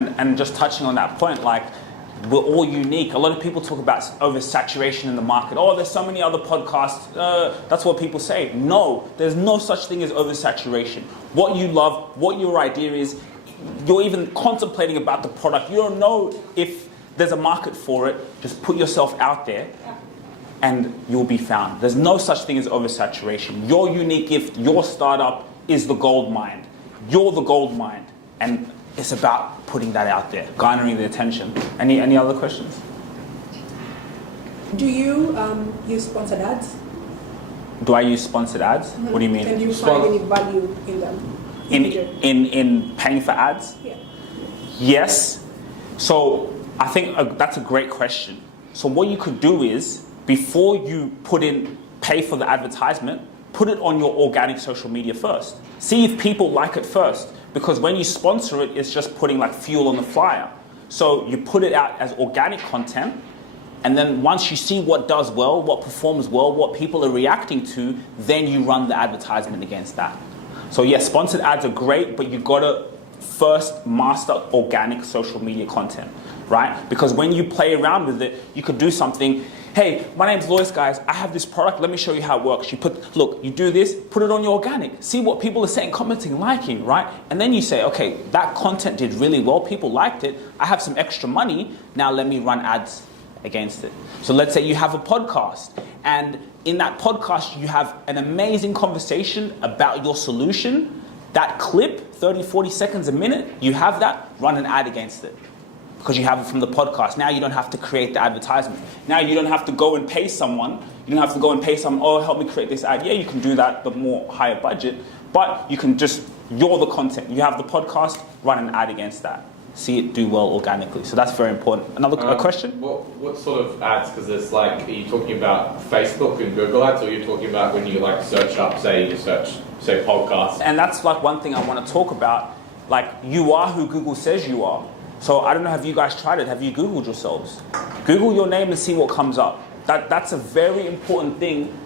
And just touching on that point, like, we're all unique. A lot of people talk about oversaturation in the market. Oh, there's so many other podcasts. That's what people say. No, there's no such thing as oversaturation. What you love, what your idea is, you're even contemplating about the product. You don't know if there's a market for it. Just put yourself out there and you'll be found. There's no such thing as oversaturation. Your unique gift, your startup is the gold mine. You're the gold mine. And it's about putting that out there, garnering the attention. Any other questions? Do you use sponsored ads? Do I use sponsored ads? Mm-hmm. What do you mean? And do you find any value in them? In paying for ads? Yeah. Yes. So I think that's a great question. So what you could do is, before you pay for the advertisement, put it on your organic social media first. See if people like it first. Because when you sponsor it, it's just putting like fuel on the fire. So you put it out as organic content, and then once you see what does well, what performs well, what people are reacting to, then you run the advertisement against that. So yes, sponsored ads are great, but you gotta first master organic social media content, right? Because when you play around with it, you could do something. Hey, my name's Lois, guys. I have this product. Let me show you how it works. You do this, put it on your organic. See what people are saying, commenting, liking, right? And then you say, okay, that content did really well. People liked it. I have some extra money. Now let me run ads against it. So let's say you have a podcast, and in that podcast, you have an amazing conversation about your solution. That clip, 30, 40 seconds a minute, you have that, run an ad against it. Because you have it from the podcast. Now you don't have to create the advertisement. Now you don't have to go and pay someone. You don't have to go and pay someone, oh, help me create this ad. Yeah, you can do that, the more higher budget. But you can you're the content. You have the podcast, run an ad against that. See it do well organically. So that's very important. Another question? What sort of ads? Because it's like, are you talking about Facebook and Google ads, or are you talking about when you like search up, say podcasts? And that's like one thing I want to talk about. Like, you are who Google says you are. So I don't know, have you guys tried it? Have you Googled yourselves? Google your name and see what comes up. That's a very important thing.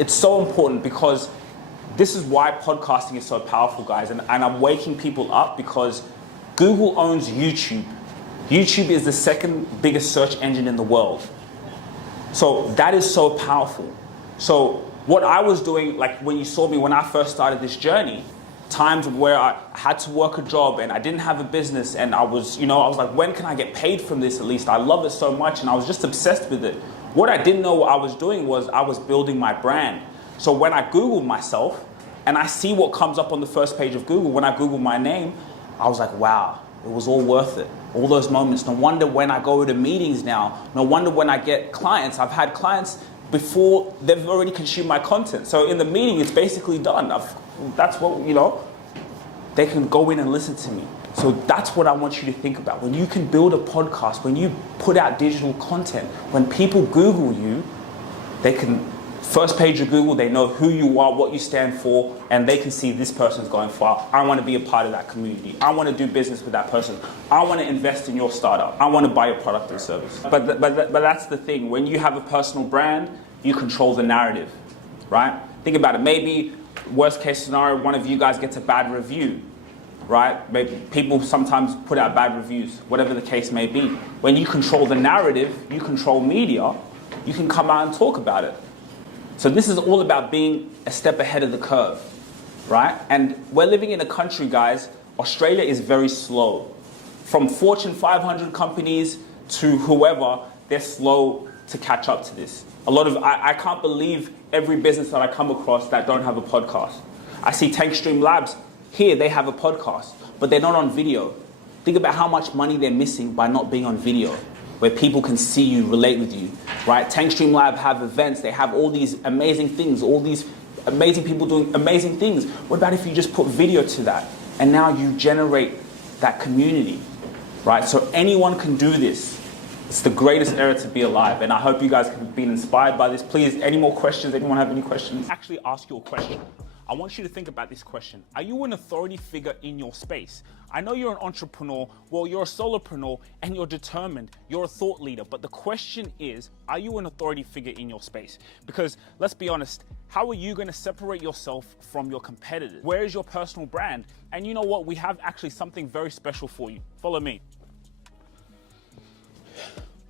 It's so important because this is why podcasting is so powerful, guys. And I'm waking people up because Google owns YouTube. YouTube is the second biggest search engine in the world. So that is so powerful. So what I was doing, like when you saw me when I first started this journey, times where I had to work a job and I didn't have a business, and I was like, when can I get paid from this at least? I love it so much, and I was just obsessed with it. What I didn't know what I was doing was I was building my brand. So when I Googled myself and I see what comes up on the first page of Google, when I Google my name, I was like, wow, it was all worth it. All those moments. No wonder when I go to meetings now, no wonder when I get clients. I've had clients before they've already consumed my content. So in the meeting, it's basically done. That's what, they can go in and listen to me. So that's what I want you to think about. When you can build a podcast, when you put out digital content, when people Google you, they can, first page of Google, they know who you are, what you stand for, and they can see this person's going far. I want to be a part of that community. I want to do business with that person. I want to invest in your startup. I want to buy your product and service. But that's the thing. When you have a personal brand, you control the narrative, right? Think about it. Maybe worst case scenario, one of you guys gets a bad review, right? Maybe people sometimes put out bad reviews, whatever the case may be. When you control the narrative, you control media, you can come out and talk about it. So this is all about being a step ahead of the curve, right? And we're living in a country, guys, Australia is very slow. From Fortune 500 companies to whoever, they're slow to catch up to this. I can't believe every business that I come across that don't have a podcast. I see Tankstream Labs, here they have a podcast, but they're not on video. Think about how much money they're missing by not being on video, where people can see you, relate with you, right? Tankstream Lab have events, they have all these amazing things, all these amazing people doing amazing things. What about if you just put video to that, and now you generate that community, right? So anyone can do this. It's the greatest era to be alive, and I hope you guys have been inspired by this. Please, any more questions? Anyone have any questions? Actually ask you a question. I want you to think about this question. Are you an authority figure in your space? I know you're an entrepreneur, well, you're a solopreneur, and you're determined, you're a thought leader, but the question is, are you an authority figure in your space? Because let's be honest, how are you going to separate yourself from your competitors? Where is your personal brand? And you know what? We have actually something very special for you. Follow me.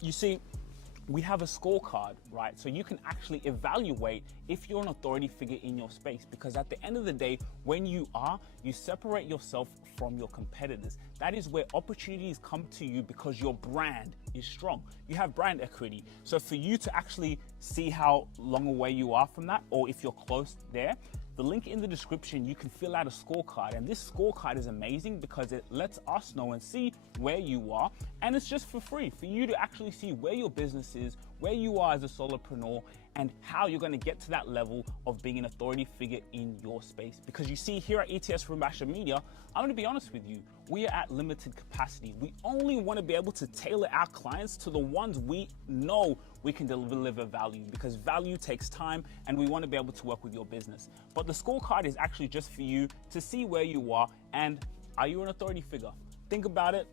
you see, we have a scorecard, right? So you can actually evaluate if you're an authority figure in your space, because at the end of the day, when you are, you separate yourself from your competitors. That is where opportunities come to you because your brand is strong. You have brand equity. So for you to actually see how long away you are from that, or if you're close there, the link in the description, you can fill out a scorecard, and this scorecard is amazing because it lets us know and see where you are, and it's just for free for you to actually see where your business is, where you are as a solopreneur, and how you're going to get to that level of being an authority figure in your space. Because you see, here at ETS Rubasha Media, I'm going to be honest with you, we are at limited capacity. We only want to be able to tailor our clients to the ones we know we can deliver value, because value takes time and we want to be able to work with your business. But the scorecard is actually just for you to see where you are and are you an authority figure? Think about it.